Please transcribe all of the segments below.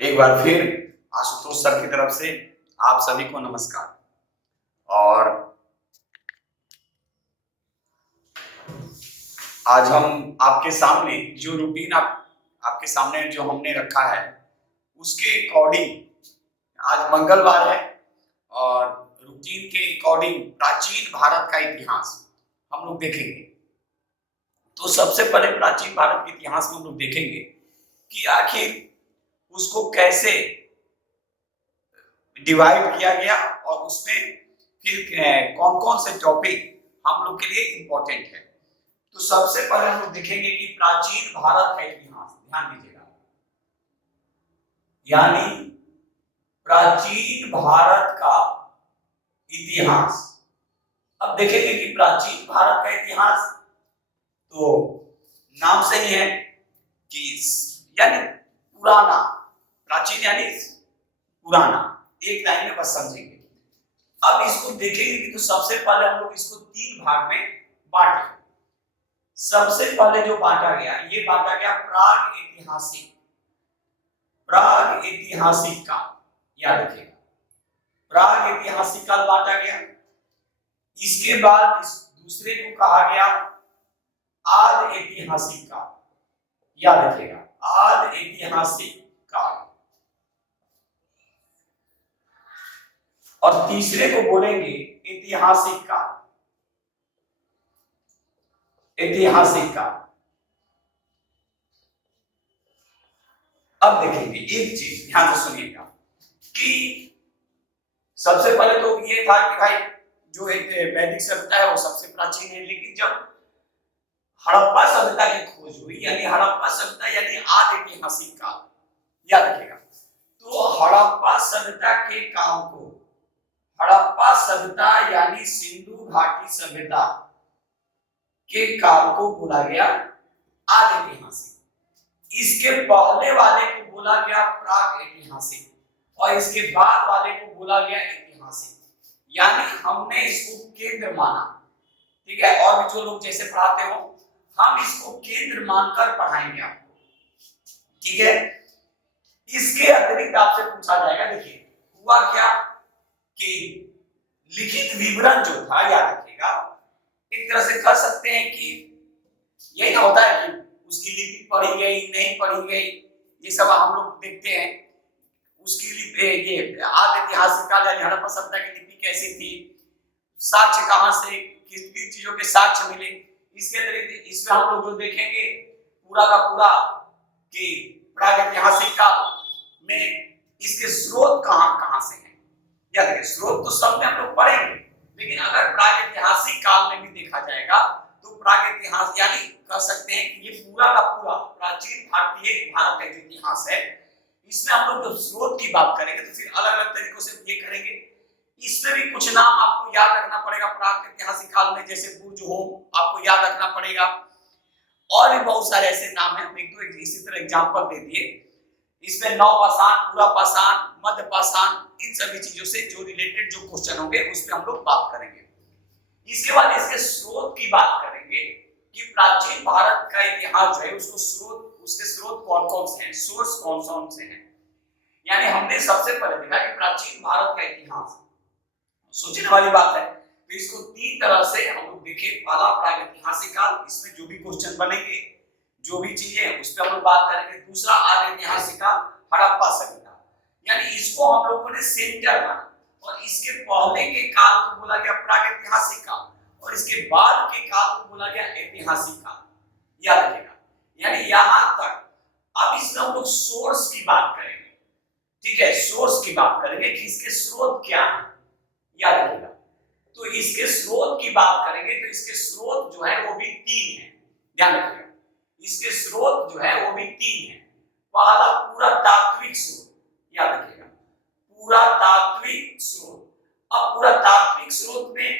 एक बार फिर आशुतोष सर की तरफ से आप सभी को नमस्कार। और आज हम आपके सामने जो रूटीन आपके सामने जो हमने रखा है उसके अकॉर्डिंग आज मंगलवार है और रूटीन के अकॉर्डिंग प्राचीन भारत का इतिहास हम लोग देखेंगे। तो सबसे पहले प्राचीन भारत के इतिहास में हम लोग देखेंगे कि आखिर उसको कैसे डिवाइड किया गया और उसमें फिर कौन कौन से टॉपिक हम लोग के लिए इंपॉर्टेंट है। तो सबसे पहले हम लोग देखेंगे कि प्राचीन भारत का इतिहास, ध्यान दीजिएगा, यानी प्राचीन भारत का इतिहास। अब देखेंगे कि प्राचीन भारत का इतिहास तो नाम से ही है कि यानी पुराना, प्राचीन यानी पुराना, एक लाइन में बस समझेंगे। अब इसको देखेंगे कि तो सबसे पहले हम लोग इसको तीन भाग में बांटे। सबसे पहले जो बांटा गया, ये बांटा गया प्राग ऐतिहासिक, प्राग ऐतिहासिक काल, याद रखिएगा, प्राग ऐतिहासिक काल बांटा गया। इसके बाद इस दूसरे को कहा गया आद ऐतिहासिक काल, याद रखिएगा, आद ऐतिहासिक काल। और तीसरे को बोलेंगे ऐतिहासिक काल, ऐतिहासिक काल। अब देखेंगे एक चीज ध्यान से सुनिएगा कि सबसे पहले तो ये था कि भाई जो एक वैदिक सभ्यता है वो सबसे प्राचीन है, लेकिन जब हड़प्पा सभ्यता की खोज हुई, यानी हड़प्पा सभ्यता यानी आद ऐतिहासिक काल, याद रखिएगा, तो हड़प्पा सभ्यता के काल को, हड़प्पा सभ्यता यानी सिंधु घाटी सभ्यता के काल को बोला गया आद ऐतिहासिक। इसके पहले वाले को बोला गया प्राग ऐतिहासिक और इसके बाद वाले को बोला गया ऐतिहासिक, यानी हमने इसको केंद्र माना। ठीक है, और भी जो लोग जैसे पढ़ाते हो हम इसको केंद्र मानकर पढ़ाएंगे आपको। ठीक है, इसके अतिरिक्त आपसे पूछा जाएगा, देखिए हुआ क्या कि लिखित विवरण जो था, याद रखिएगा, एक तरह से कह सकते हैं कि यही ना होता है कि उसकी लिपि पढ़ी गई नहीं पढ़ी गई, ये सब हम लोग देखते हैं। उसकी लिपि, ये आद ऐतिहासिक काल यानी हड़प्पा सभ्यता की लिपि कैसी थी, साक्ष्य कहां से, किस किस चीजों के साक्ष्य मिले। इसके अतिरिक्त इसमें हम लोग जो देखेंगे पूरा का पूरा कि प्राग ऐतिहासिक काल में इसके स्रोत कहां कहां से हैं। या देखिए स्रोत तो सब में हम लोग पढ़ेंगे, लेकिन अगर प्राग ऐतिहासिक काल में भी देखा जाएगा तो प्राग इतिहास यानी कह सकते हैं कि ये पूरा का पूरा प्राचीन भारतीय भारत का जो इतिहास है, इसमें हम लोग जब स्रोत की बात करेंगे तो फिर अलग अलग तरीकों से ये करेंगे। इसमें भी कुछ नाम आपको याद रखना पड़ेगा प्राग ऐतिहासिक काल में, जैसे बुर्ज होम आपको याद रखना पड़ेगा, और भी बहुत सारे ऐसे नाम हैं, हम एक दो इसी तरह एग्जांपल दे दिए। इसमें नवपाषाण, पुरापाषाण, मध्यपाषाण, इन सभी चीजों से जो रिलेटेड जो क्वेश्चन होंगे उस पे हम लोग बात करेंगे। इसके बाद इसके स्रोत की बात करेंगे कि प्राचीन भारत का इतिहास जो है उसको स्रोत, उसके स्रोत कौन कौन से हैं, सोर्स कौन कौन से हैं। यानी हमने सबसे पहले देखा कि प्राचीन भारत का इतिहास सोचने वाली बात है, तो इसको तीन तरह से हम लोग देखें। पहला प्राग ऐतिहासिक काल, इसमें जो भी क्वेश्चन बनेंगे, जो भी चीजें उस पर हम लोग बात करेंगे। दूसरा आद ऐतिहासिक काल, हड़प्पा सभ्यता, यानी इसको हम लोगों ने सेंटर माना, और इसके पहले के काल को बोला गया प्राग ऐतिहासिक काल और इसके बाद के काल को बोला गया ऐतिहासिक काल, याद रखिएगा। यानी यहां तक। अब इसमें हम लोग सोर्स की बात करेंगे। ठीक है, सोर्स की बात करेंगे कि इसके स्रोत क्या है, याद रखिएगा। तो इसके स्रोत की बात करेंगे तो इसके स्रोत जो है वो भी तीन है, ध्यान रखिएगा। इसके स्रोत जो है वो भी तीन है। पहला पूरा तात्विक स्रोत, याद रखिएगा, पूरा तात्विक स्रोत। अब पूरा तात्विक स्रोत में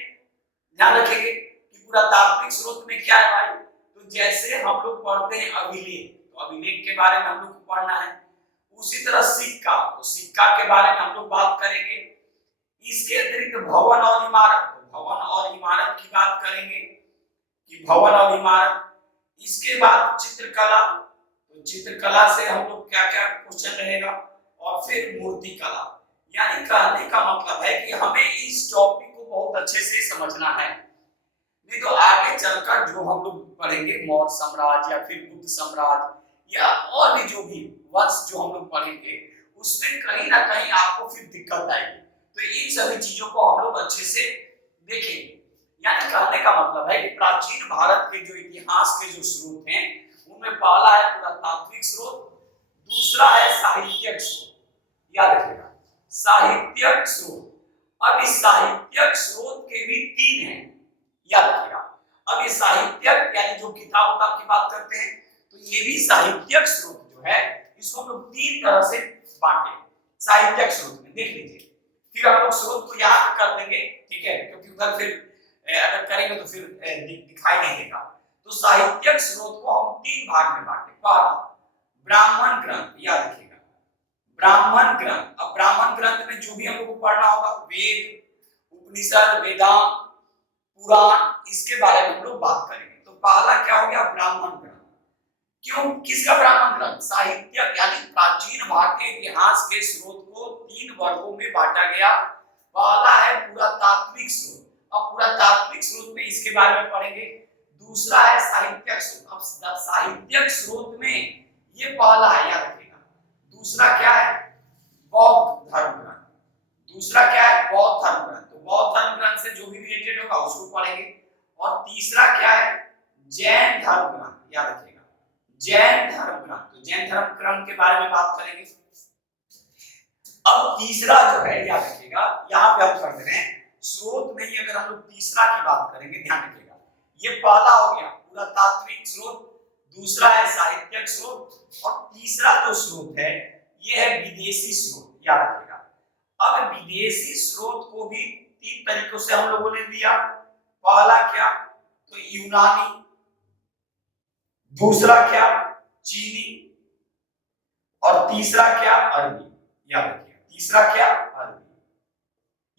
ध्यान रखेंगे कि पूरा तात्विक स्रोत में क्या है भाई, तो जैसे हम लोग पढ़ते हैं अभिलेख, तो अभिलेख के बारे में हम लोग को पढ़ना है। उसी तरह सिक्का, तो सिक्का के बारे में हम लोग बात करेंगे। इसके अतिरिक्त भवन और इमारत, तो भवन और इमारत की बात करेंगे कि भवन और इमारत। इसके बाद चित्रकला, तो चित्रकला से हम लोग क्या क्या क्वेश्चन रहेगा, और फिर मूर्तिकला। यानी कहने का मतलब है कि हमें इस टॉपिक को बहुत अच्छे से समझना है, नहीं तो आगे चलकर जो हम लोग पढ़ेंगे मौर्य साम्राज्य या फिर गुप्त साम्राज्य या और भी जो भी वंश जो हम लोग पढ़ेंगे उसमें कहीं ना कहीं आपको फिर दिक्कत आएगी। तो इन सभी चीजों को हम लोग अच्छे से देखेंगे। यानी कहने का मतलब है कि प्राचीन भारत के जो इतिहास के जो स्रोत हैं उनमें पहला है पुरातात्विक स्रोत, दूसरा है साहित्यिक स्रोत, याद रखिएगा साहित्यिक स्रोत। अब इस साहित्यिक स्रोत के भी तीन हैं, याद रखिएगा। अब ये साहित्यिक यानी जो किताब उताब की बात करते हैं तो ये भी साहित्यिक स्रोत जो है इसको हम लोग तीन तरह से बांटे साहित्यिक स्रोत में, देख लीजिए। फिर हम लोग स्रोत को याद कर देंगे, ठीक है, क्योंकि उधर फिर अगर करेंगे तो फिर दिखाई नहीं देगा। तो साहित्यिक स्रोत को हम तीन भाग में बांटे। पहला ब्राह्मण ग्रंथ, याद रखिएगा ब्राह्मण ग्रंथ। अब ब्राह्मण ग्रंथ में जो भी हम लोग को पढ़ना होगा वेद, उपनिषद, वेदांत, पुराण, इसके बारे में हम लोग बात करेंगे। तो पहला क्या हो गया ब्राह्मण ग्रंथ। क्यों, किसका ब्राह्मण ग्रंथ? साहित्य यानी प्राचीन भारतीय इतिहास के स्रोत को तीन वर्गों में बांटा गया। पहला है पुरातात्विक स्रोत। अब पुरातात्विक स्रोत में इसके बारे में पढ़ेंगे। दूसरा है साहित्यिक स्रोत। अब साहित्यिक स्रोत में ये पहला है, याद रखिएगा। दूसरा क्या है? बौद्ध धर्म ग्रंथ। दूसरा क्या है? बौद्ध धर्म ग्रंथ। तो बौद्ध धर्म ग्रंथ से जो भी रिलेटेड होगा उसको पढ़ेंगे। और तीसरा क्या है? जैन धर्म ग्रंथ, याद रखिएगा जैन धर्म ग्रंथ। तो जैन धर्म ग्रंथ के बारे में बात करेंगे। अब तीसरा जो है, याद रखिएगा, यहाँ पे हम कर रहे हैं स्रोत में ही अगर हम लोग तीसरा की बात करेंगे, ध्यान रखिएगा ये पहला हो गया पुरातात्विक स्रोत, दूसरा है साहित्यिक स्रोत और तीसरा जो स्रोत है ये है विदेशी स्रोत, याद रखिएगा। अब विदेशी स्रोत को भी तीन तरीकों से हम लोगों ने दिया। पहला क्या? तो यूनानी, दूसरा क्या? चीनी, और तीसरा क्या? अरबी, याद रखिएगा तीसरा क्या? अरबी।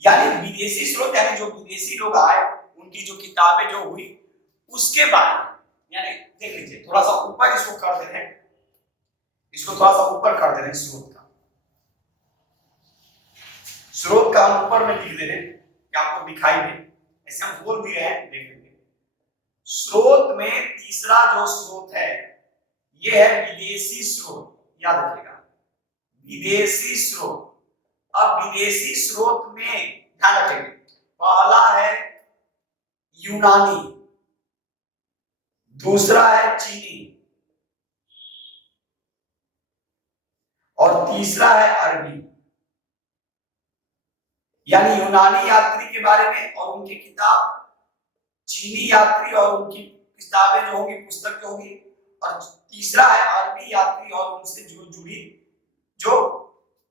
यानी विदेशी स्रोत यानी जो विदेशी लोग आए उनकी जो किताबें जो हुई उसके बारे में, यानी देख लीजिए थोड़ा सा ऊपर इसको कर दे रहे हैं, इसको थोड़ा सा ऊपर कर दे रहे हैं स्रोत का हम ऊपर में लिख दे रहे हैं कि आपको दिखाई दे, ऐसे हम बोल भी रहे हैं, देख लीजिए। स्रोत में तीसरा जो स्रोत है ये है विदेशी स्रोत, याद रखिएगा विदेशी स्रोत। अब विदेशी स्रोत में ध्यान रखेंगे पहला है यूनानी, दूसरा है चीनी और तीसरा है अरबी। यानी यूनानी यात्री के बारे में और उनकी किताब, चीनी यात्री और उनकी किताबें जो होंगी, पुस्तक जो होगी, और तीसरा है अरबी यात्री और उनसे जुड़ी जो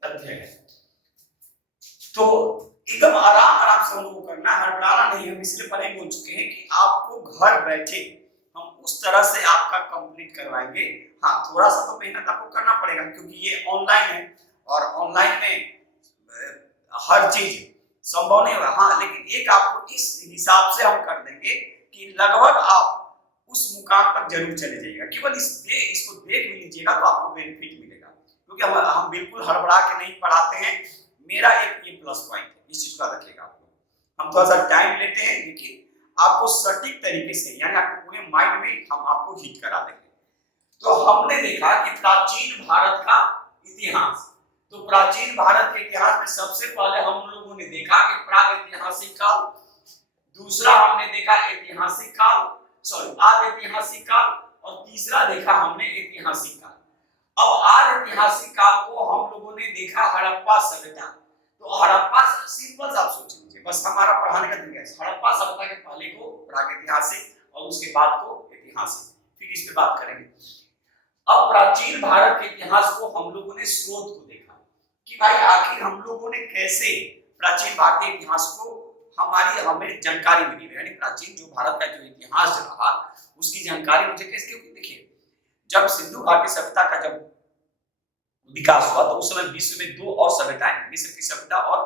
तथ्य है। तो एकदम आराम आराम से हम लोग को करना, हड़बड़ाना नहीं। हम इसलिए पहले बोल चुके हैं कि आपको घर बैठे हम उस तरह से आपका कंप्लीट करवाएंगे। हाँ, थोड़ा सा तो मेहनत आपको करना पड़ेगा क्योंकि ये ऑनलाइन है और ऑनलाइन में हर चीज संभव नहीं होगा। हाँ, लेकिन एक आपको इस हिसाब से हम कर देंगे कि लगभग आप उस मुकाम तक जरूर चले जाइएगा। केवल इसको देख भी लीजिएगा तो आपको बेनिफिट मिलेगा, क्योंकि हम बिल्कुल हड़बड़ा के नहीं पढ़ाते हैं। मेरा एक ये प्लस पॉइंट है, इस चीज का रखिएगा। हम थोड़ा सा टाइम लेते हैं लेकिन आपको सटीक तरीके से, यानी आपके पूरे माइंड में हम आपको हिट करा देंगे। तो हमने देखा कि प्राचीन भारत का इतिहास। तो प्राचीन भारत के इतिहास में सबसे पहले हम लोगों ने देखा कि प्रागैतिहासिक काल, दूसरा हमने देखा ऐतिहासिक काल, आदिऐतिहासिक काल, और तीसरा देखा हमने ऐतिहासिक काल। अब आदिऐतिहासिक काल को हम लोगों ने देखा हड़प्पा सभ्यता। तो हड़प्पा सिंपल आप सोच लीजिए, बस हमारा पढ़ाने का तरीका है। हड़प्पा सभ्यता के पहले को प्रागैतिहासिक और उसके बाद को ऐतिहासिक, फिर इस पे बात करेंगे। अब प्राचीन भारत के इतिहास को हम लोगों ने स्रोत को देखा कि भाई आखिर हम लोगों ने कैसे प्राचीन भारतीय इतिहास को हमें जानकारी मिली, यानी प्राचीन जो भारत का जो इतिहास रहा उसकी जानकारी मुझे कैसे, क्योंकि देखिए जब सिंधु घाटी सभ्यता का जब विकास हुआ तो उस समय विश्व में दो और सभ्यताएं, मिस्र की सभ्यता और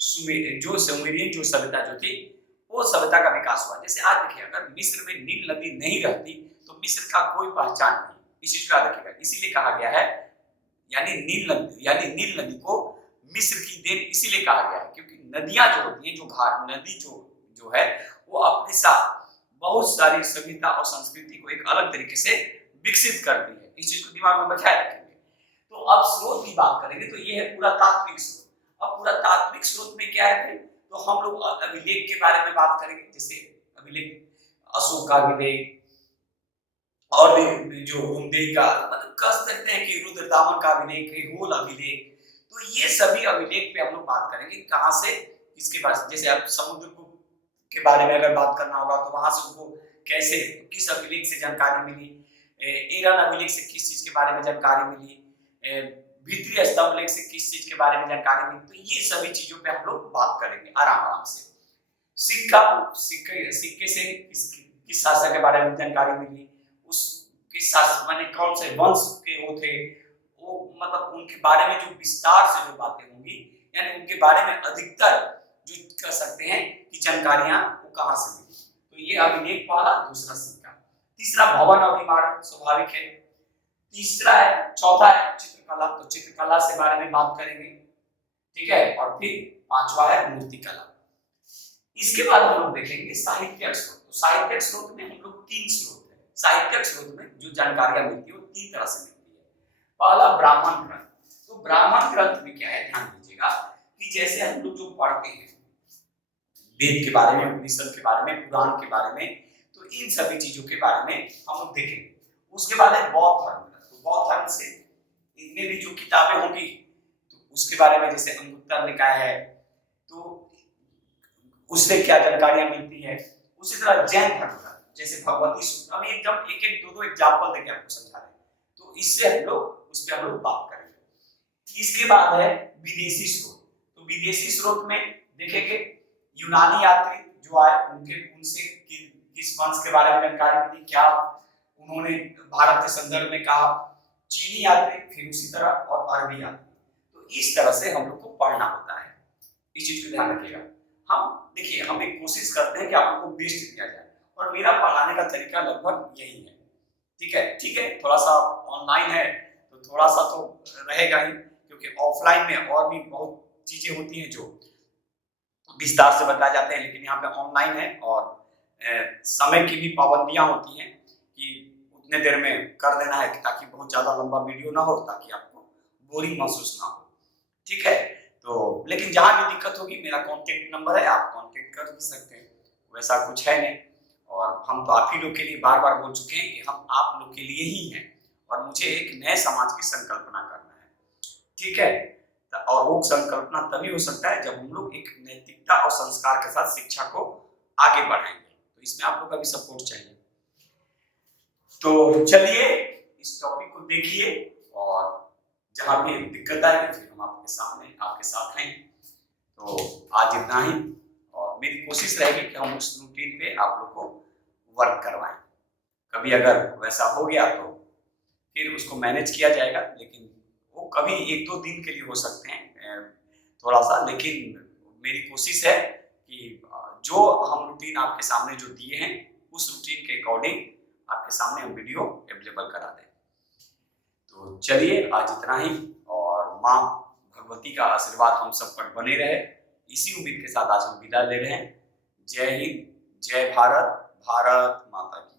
सुमेरियन जो सभ्यता जो थी वो सभ्यता का विकास हुआ। जैसे आज देखिए अगर मिस्र में नील नदी नहीं रहती तो मिस्र का कोई पहचान नहीं, इस चीज को याद रखिएगा। इसीलिए कहा गया है नील नदी को मिस्र की देन इसीलिए कहा गया है क्योंकि नदियां जो होती हैं, जो घाट नदी जो है वो अपने साथ बहुत सारी सभ्यता और संस्कृति को एक अलग तरीके से विकसित करती है। इस चीज को दिमाग में बैठाए रखेंगे। तो अब स्रोत की बात करेंगे तो ये है पुरातात्विक स्रोत। अब पुरातात्विक स्रोत में क्या है, तो हम लोग अभिलेख के बारे में बात करेंगे, जैसे अभिलेख अशोक का अभिलेख और भी जो रुंदेई का, मतलब कह सकते हैं कि रुद्रदामन का अभिलेख है, होल अभिलेख। तो ये सभी अभिलेख पे हम लोग बात करेंगे कहाँ से, किसके पास, जैसे आप समुद्र के बारे में अगर बात करना होगा तो वहां से उनको कैसे, किस अभिलेख से जानकारी मिली, ईरान अभिलेख से किस चीज के बारे में जानकारी मिली, भीतरी स्तंभ लेख से किस चीज के बारे में जानकारी मिली। तो ये सभी चीजों पे हम लोग बात करेंगे आराम आराम से। सिक्के से किस शासक के बारे में जानकारी मिली, उस किस शासक माने कौन से वंश के वो थे, वो मतलब उनके बारे में जो विस्तार से जो बातें होंगी, यानी उनके बारे में अधिकतर जो कह सकते हैं कि जानकारियां वो कहां से मिली। तो ये अभिलेख वाला दूसरा सिक्का। तीसरा भवन और इमारत, स्वाभाविक है। तीसरा है, चौथा है चित्रकला, तो चित्रकला से बारे में बात करेंगे, ठीक है। और फिर पांचवा है मूर्तिकला। इसके बाद हम लोग देखेंगे साहित्यिक स्रोत। तो साहित्यिक स्रोत में हम लोग तीन स्रोत है। साहित्यिक स्रोत में जो जानकारियां मिलती है वो तीन तरह से मिलती है। पहला ब्राह्मण ग्रंथ। तो ब्राह्मण ग्रंथ में क्या है, ध्यान दीजिएगा कि जैसे हम लोग जो पढ़ते हैं वेद के बारे में, उपनिषद के बारे में, पुराण के बारे में, तो इन सभी चीजों के बारे में हम लोग देखेंगे। उसके बाद है बौद्ध धर्म। तो बौद्ध धर्म से इनमें भी जो किताबें होंगी तो उसके बारे में, जैसे अंगुत्तर निकाय है तो उससे क्या जानकारियां मिलती है। उसी तरह जैन धर्म का, जैसे भगवती सूत्र, अभी एकदम एक एक दो एग्जांपल देके आपको समझा रहे हैं, तो इससे हम लोग उस पर हम लोग बात करेंगे। इसके बाद है विदेशी स्रोत। तो विदेशी स्रोत में देखेंगे यूनानी यात्री जो आए उनसे किस वंश के बारे में जानकारी मिली, क्या उन्होंने भारत के संदर्भ में कहा, चीनी यात्री, फिर उसी तरह और अरबी यात्री। तो इस तरह से हम लोग को पढ़ना होता है, इस चीज को ध्यान रखिएगा। हम देखिए, हम एक कोशिश करते हैं कि आप लोग को बेस्ट दिया जाए, और मेरा पढ़ाने का तरीका लगभग यही है, ठीक है। थोड़ा सा ऑनलाइन है तो थोड़ा सा तो रहेगा ही, क्योंकि ऑफलाइन में और भी बहुत चीजें होती हैं जो विस्तार से बताए जाते हैं, लेकिन यहाँ पे ऑनलाइन है और समय की भी पाबंदियां होती हैं कि उतने देर में कर देना है, ताकि बहुत ज्यादा लंबा वीडियो ना हो, ताकि आपको बोरिंग महसूस ना हो, ठीक है। तो लेकिन जहां भी दिक्कत होगी, मेरा कांटेक्ट नंबर है, आप कांटेक्ट कर भी सकते हैं, वैसा कुछ है नहीं। और हम तो आप ही लोग के लिए बार बार बोल चुके हैं कि हम आप लोग के लिए ही हैं, और मुझे एक नए समाज की संकल्पना करना है, ठीक है। और वो संकल्पना तभी हो सकता है जब हम लोग एक नैतिकता और संस्कार के साथ शिक्षा को आगे बढ़ाएंगे। तो इसमें आप लोग का भी सपोर्ट चाहिए। तो चलिए इस टॉपिक को देखिए, और जहां भी दिक्कत आएगी फिर हम आपके सामने आपके साथ हैं। तो आज इतना ही, और मेरी कोशिश रहेगी कि हम उस रूटीन पे आप लोग को वर्क करवाएं। कभी अगर वैसा हो गया तो फिर उसको मैनेज किया जाएगा, लेकिन वो कभी एक दो दिन के लिए हो सकते हैं थोड़ा सा, लेकिन मेरी कोशिश है कि जो हम रूटीन आपके सामने जो दिए हैं उस रूटीन के अकॉर्डिंग आपके सामने हम वीडियो अवेलेबल करा दें। तो चलिए आज इतना ही, और माँ भगवती का आशीर्वाद हम सब पर बने रहे, इसी उम्मीद के साथ आज हम विदा ले रहे हैं। जय हिंद, जय भारत, भारत माता की।